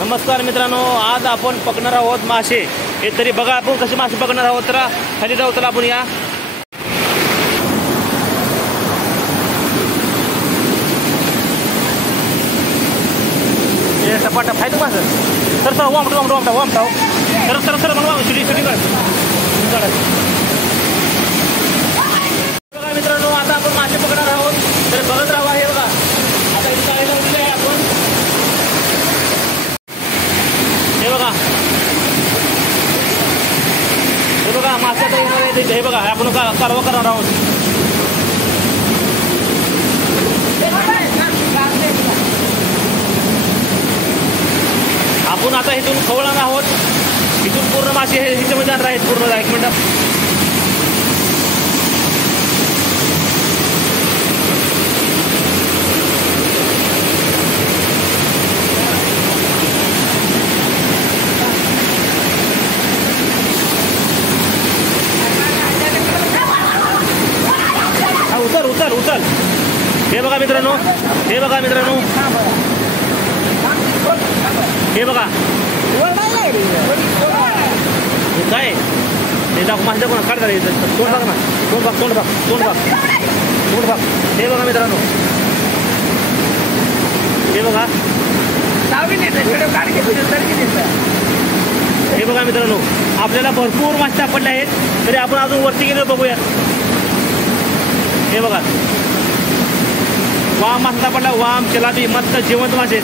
नमस्कार मित्रांनो, आज आपण पकडणार आहोत मासे। हे तरी बघा आपण कसे मासे पकडणार आहोत। तर खाली जाऊ, चला आपण या। हे सपाटा फायदा मासे सर सर वामटाव सर सर सर बनवा शूटिंग कर। बघा मित्रांनो, आता आपण मासे पकडणार आहोत, तर बघत राहा। हे बघा आता इथे काय लावलेलं आहे आपण, हे बघा मासे आता येणार आहे। हे बघा आपण कारवा करणार आहोत। आपण आता इथून खवळणार आहोत। इथून पूर्ण मासे हे ह्याच्यामध्ये जाणार आहेत पूर्ण। 1 मिनिट, उचल। हे बघा मित्रांनो, हे बघा काय ते दाखव मासे कोण काढता रे। तोंड बघ ना, तोंड बघ। हे बघा मित्रांनो, हे बघा आपल्याला भरपूर मासे सापडले आहेत। तरी आपण अजून वरती गेलो बघूया। हे बघा वाम मासा सापडला, वाम, चिलापी, मस्त जिवंत मासे।